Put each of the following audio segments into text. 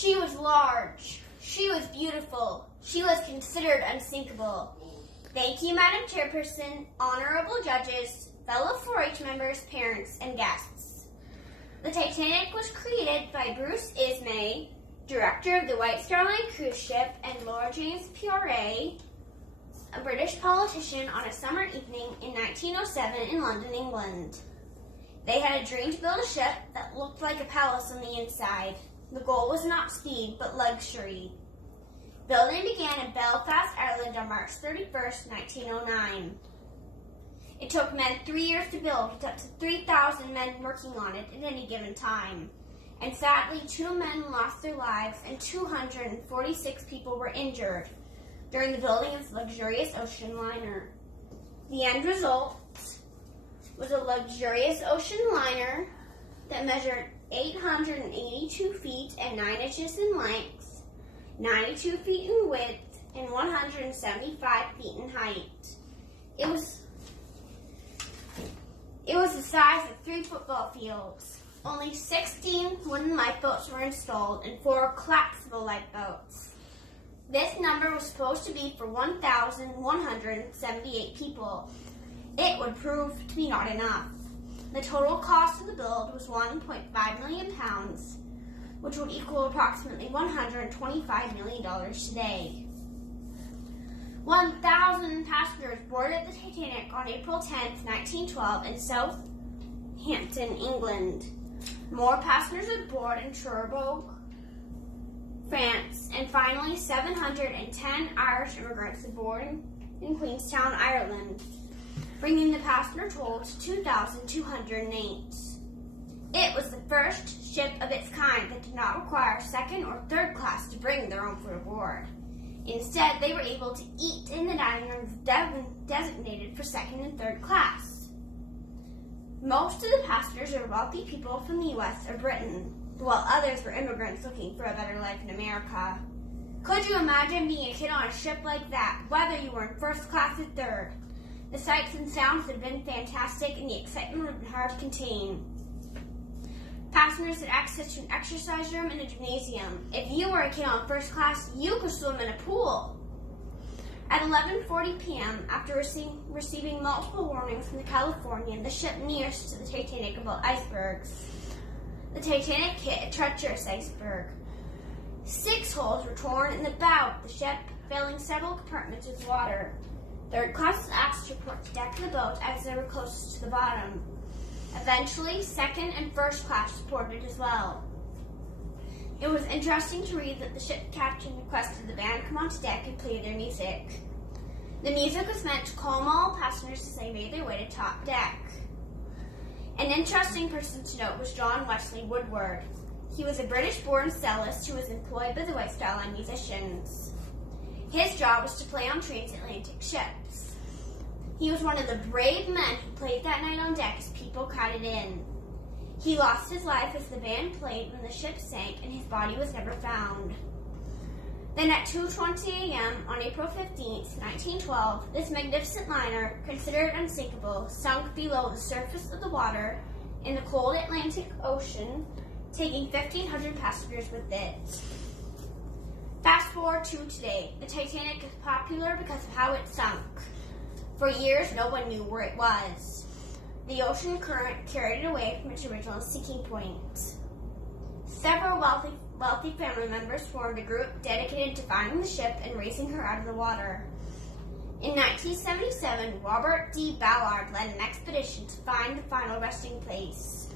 She was large. She was beautiful. She was considered unsinkable. Thank you, Madam Chairperson, honorable judges, fellow 4-H members, parents, and guests. The Titanic was created by Bruce Ismay, director of the White Star Line cruise ship, and Lord James Poiré, a British politician, on a summer evening in 1907 in London, England. They had a dream to build a ship that looked like a palace on the inside. The goal was not speed, but luxury. Building began in Belfast, Ireland on March 31st, 1909. It took men 3 years to build, with up to 3,000 men working on it at any given time. And sadly, 2 men lost their lives and 246 people were injured during the building of this luxurious ocean liner. The end result was a luxurious ocean liner that measured 882 feet and 9 inches in length, 92 feet in width, and 175 feet in height. It was the size of 3 football fields. Only 16 wooden lifeboats were installed and 4 collapsible lifeboats. This number was supposed to be for 1,178 people. It would prove to be not enough. The total cost of the build was £1.5 million, which would equal approximately $125 million today. 1,000 passengers boarded the Titanic on April 10, 1912 in Southampton, England. More passengers would board in Cherbourg, France, and finally 710 Irish immigrants aboard in Queenstown, Ireland, bringing the passenger total to 2,208. It was the first ship of its kind that did not require second or third class to bring their own food aboard. Instead, they were able to eat in the dining rooms designated for second and third class. Most of the passengers were wealthy people from the U.S. or Britain, while others were immigrants looking for a better life in America. Could you imagine being a kid on a ship like that, whether you were in first class or third? The sights and sounds would have been fantastic, and the excitement would have been hard to contain. Passengers had access to an exercise room and a gymnasium. If you were a kid on first class, you could swim in a pool. At 11:40 p.m., after receiving multiple warnings from the Californian, the ship nearest to the Titanic about icebergs. The Titanic hit a treacherous iceberg. 6 holes were torn in the bow of the ship, filling several compartments with water. Third class was asked to report to deck of the boat as they were closest to the bottom. Eventually, second and first class reported as well. It was interesting to read that the ship captain requested the band come onto deck and play their music. The music was meant to calm all passengers as they made their way to top deck. An interesting person to note was John Wesley Woodward. He was a British-born cellist who was employed by the White Star Line musicians. His job was to play on transatlantic ships. He was one of the brave men who played that night on deck as people crowded in. He lost his life as the band played when the ship sank, and his body was never found. Then at 2:20 a.m. on April 15, 1912, this magnificent liner, considered unsinkable, sunk below the surface of the water in the cold Atlantic Ocean, taking 1,500 passengers with it. Fast forward to today. The Titanic is popular because of how it sunk. For years, no one knew where it was. The ocean current carried it away from its original sinking point. Several wealthy family members formed a group dedicated to finding the ship and raising her out of the water. In 1977, Robert D. Ballard led an expedition to find the final resting place.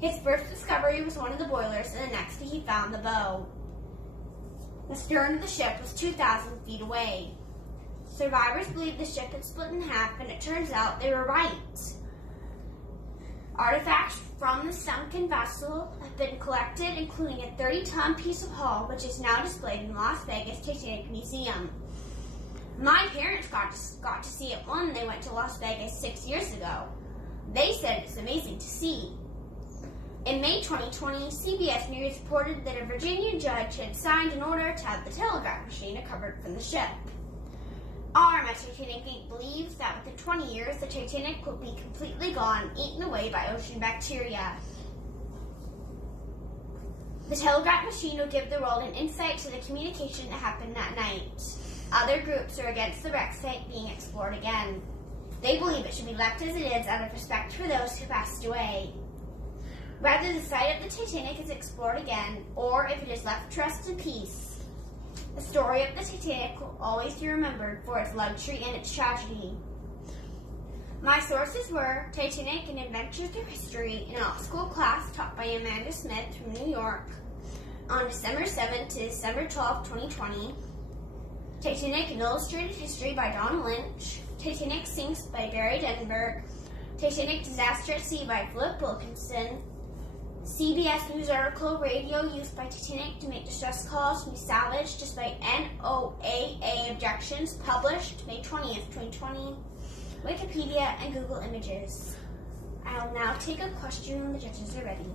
His first discovery was one of the boilers, and the next day he found the bow. The stern of the ship was 2,000 feet away. Survivors believe the ship had split in half, and it turns out they were right. Artifacts from the sunken vessel have been collected, including a 30-ton piece of hull, which is now displayed in the Las Vegas Titanic Museum. My parents got to see it when they went to Las Vegas 6 years ago. They said it's amazing to see. In May 2020, CBS News reported that a Virginia judge had signed an order to have the telegraph machine recovered from the ship. Our Titanic Inc. believes that within 20 years, the Titanic will be completely gone, eaten away by ocean bacteria. The telegraph machine will give the world an insight to the communication that happened that night. Other groups are against the wreck site being explored again. They believe it should be left as it is out of respect for those who passed away. Whether the site of the Titanic is explored again, or if it is left to rest in peace, the story of the Titanic will always be remembered for its luxury and its tragedy. My sources were Titanic, an Adventure Through History, an alt-school class taught by Amanda Smith from New York on December 7 to December 12, 2020. Titanic, an Illustrated History by Don Lynch. Titanic Sinks by Barry Denberg. Titanic Disaster at Sea by Philip Wilkinson. CBS News article, radio used by Titanic to make distress calls to be salvaged despite NOAA objections, published May 20th, 2020. Wikipedia and Google Images. I'll now take a question when the judges are ready.